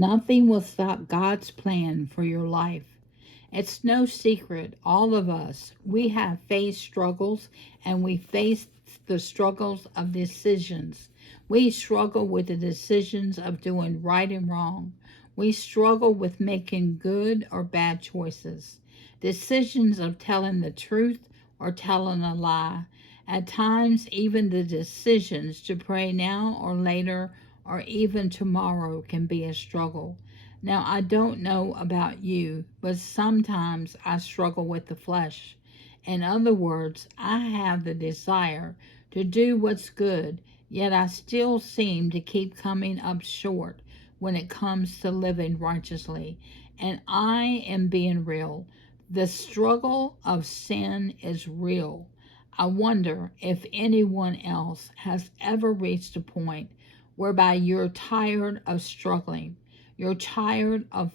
Nothing will stop God's plan for your life. It's no secret, all of us, we have faced struggles, and we face the struggles of decisions. We struggle with the decisions of doing right and wrong. We struggle with making good or bad choices, decisions of telling the truth or telling a lie. At times, even the decisions to pray now or later or even tomorrow can be a struggle. Now, I don't know about you, but sometimes I struggle with the flesh. In other words, I have the desire to do what's good, yet I still seem to keep coming up short when it comes to living righteously. And I am being real. The struggle of sin is real. I wonder if anyone else has ever reached a point whereby you're tired of struggling. You're tired of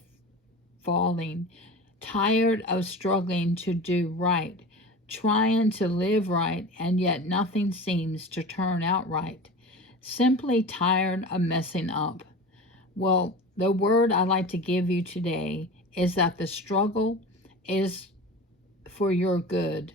falling, tired of struggling to do right, trying to live right, and yet nothing seems to turn out right. Simply tired of messing up. Well, the word I'd like to give you today is that the struggle is for your good.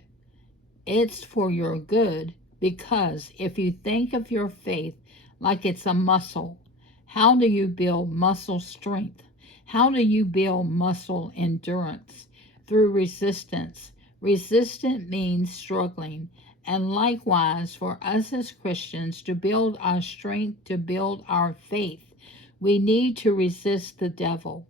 It's for your good because if you think of your faith like it's a muscle, how do you build muscle strength? How do you build muscle endurance? Through resistance. Resistant means struggling. And likewise, for us as Christians to build our strength, to build our faith, we need to resist the devil.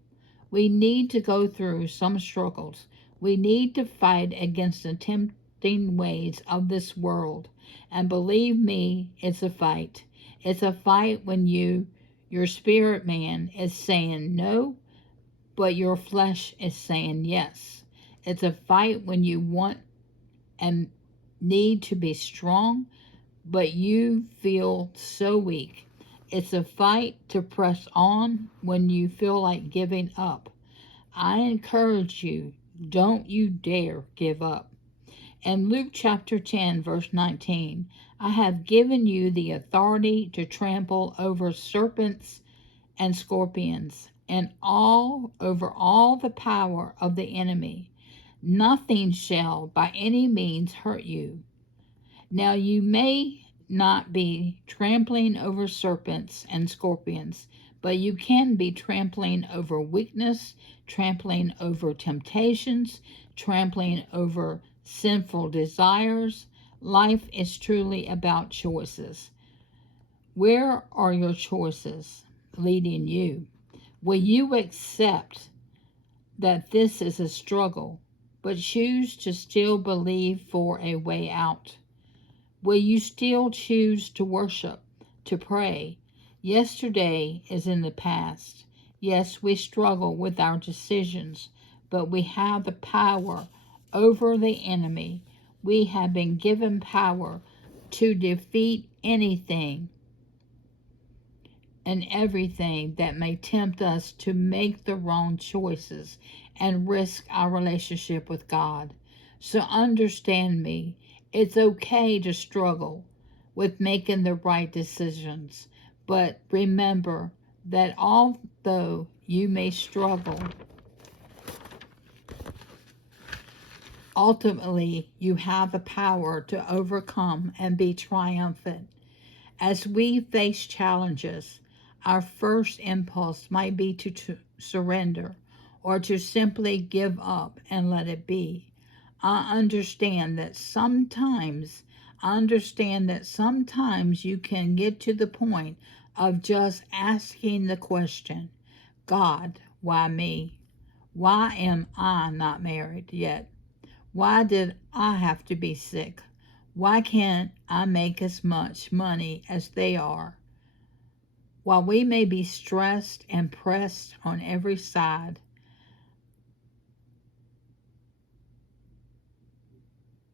We need to go through some struggles. We need to fight against the tempting ways of this world. And believe me, it's a fight. It's a fight when your spirit man is saying no, but your flesh is saying yes. It's a fight when you want and need to be strong, but you feel so weak. It's a fight to press on when you feel like giving up. I encourage you, don't you dare give up. In Luke chapter 10, verse 19, I have given you the authority to trample over serpents and scorpions and over all the power of the enemy. Nothing shall by any means hurt you. Now you may not be trampling over serpents and scorpions, but you can be trampling over weakness, trampling over temptations, trampling over sinful desires. Life is truly about choices. Where are your choices leading you? Will you accept that this is a struggle, but choose to still believe for a way out? Will you still choose to worship, to pray? Yesterday is in the past. Yes, we struggle with our decisions, but we have the power over the enemy. We have been given power to defeat anything and everything that may tempt us to make the wrong choices and risk our relationship with God. So understand me. It's okay to struggle with making the right decisions, but remember that although you may struggle, ultimately you have the power to overcome and be triumphant. As we face challenges, our first impulse might be to surrender or to simply give up and let it be. I understand that sometimes you can get to the point of just asking the question, God, why me? Why am I not married yet? Why did I have to be sick? Why can't I make as much money as they are? While we may be stressed and pressed on every side,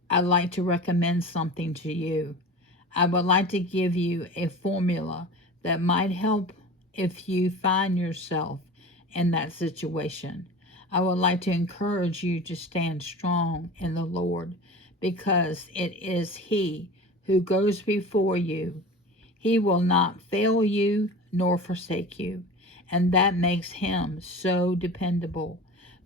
I'd like to recommend something to you. I would like to give you a formula that might help if you find yourself in that situation. I would like to encourage you to stand strong in the Lord because it is He who goes before you. He will not fail you nor forsake you. and that makes him so dependable.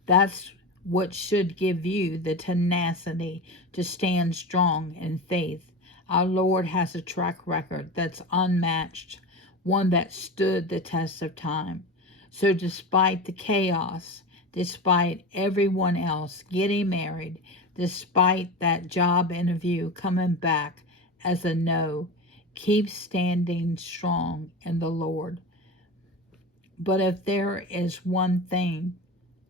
That's what should give you the tenacity to stand strong in faith. Our Lord has a track record that's unmatched, one that stood the test of time. So, despite the chaos, despite everyone else getting married, despite that job interview coming back as a no, keep standing strong in the Lord. But if there is one thing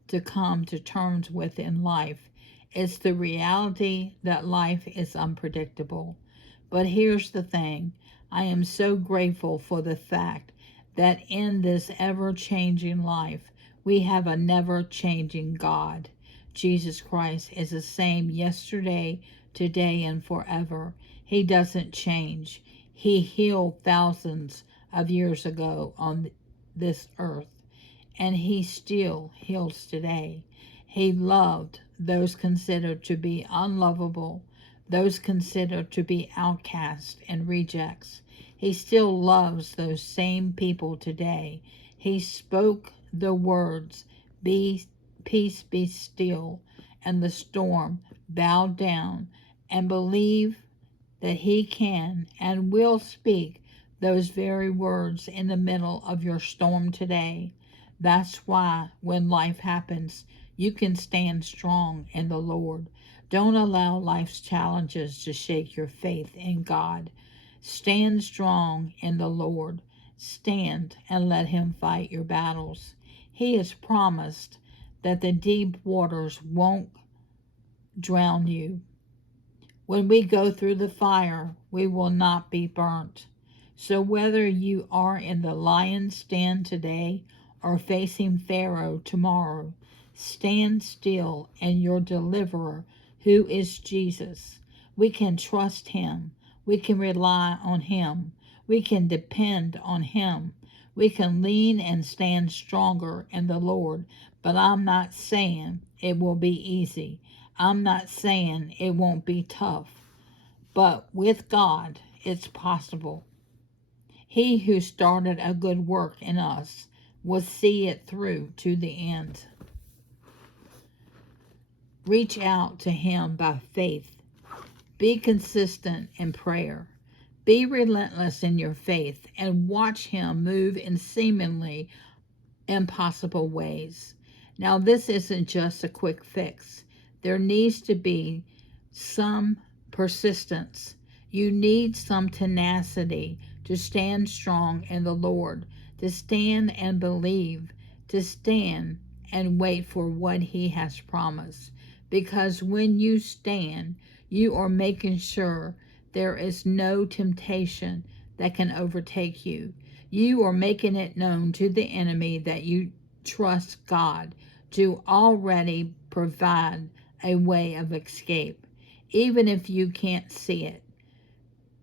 to come to terms with in life, it's the reality that life is unpredictable. But here's the thing, I am so grateful for the fact that in this ever changing life, we have a never changing God. Jesus Christ is the same yesterday, today, and forever. He doesn't change. He healed thousands of years ago on this earth, and he still heals today. He loved those considered to be unlovable, those considered to be outcasts and rejects. He still loves those same people today. He spoke the words, "Be peace, be still," and the storm bowed down, and believe that he can and will speak those very words in the middle of your storm today. That's why when life happens, you can stand strong in the Lord. Don't allow life's challenges to shake your faith in God. Stand strong in the Lord. Stand and let him fight your battles. He has promised that the deep waters won't drown you. When we go through the fire, we will not be burnt. So whether you are in the lion's den today or facing Pharaoh tomorrow, stand still in your deliverer, who is Jesus. We can trust him. We can rely on him. We can depend on him. We can lean and stand stronger in the Lord. But I'm not saying it will be easy. I'm not saying it won't be tough, but with God, it's possible. He who started a good work in us will see it through to the end. Reach out to him by faith. Be consistent in prayer. Be relentless in your faith and watch him move in seemingly impossible ways. Now, this isn't just a quick fix. There needs to be some persistence. You need some tenacity to stand strong in the Lord, to stand and believe, to stand and wait for what he has promised. Because when you stand, you are making sure there is no temptation that can overtake you. You are making it known to the enemy that you trust God to already provide a way of escape, even if you can't see it.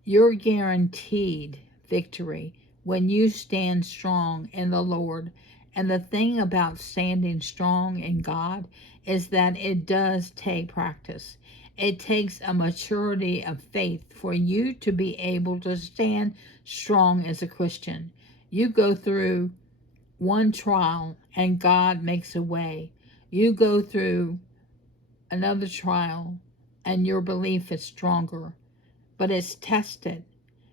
You're guaranteed victory when you stand strong in the Lord. And the thing about standing strong in God is that it does take practice. It takes a maturity of faith for you to be able to stand strong as a Christian. You go through one trial and God makes a way. You go through another trial and your belief is stronger, but it's tested.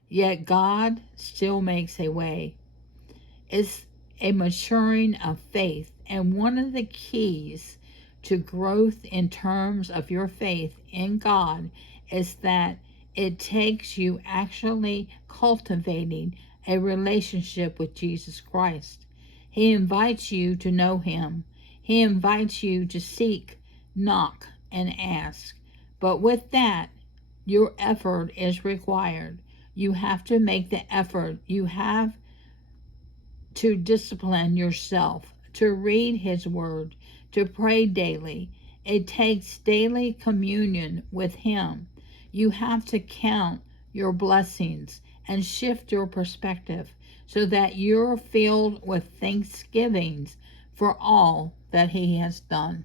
Yet God still makes a way. It's a maturing of faith, and one of the keys to growth in terms of your faith in God is that it takes you actually cultivating a relationship with Jesus Christ. He invites you to know him. He invites you to seek, knock, and ask. But with that, your effort is required. You have to make the effort. You have to discipline yourself, to read his word, to pray daily. It takes daily communion with him. You have to count your blessings and shift your perspective so that you're filled with thanksgivings for all that he has done.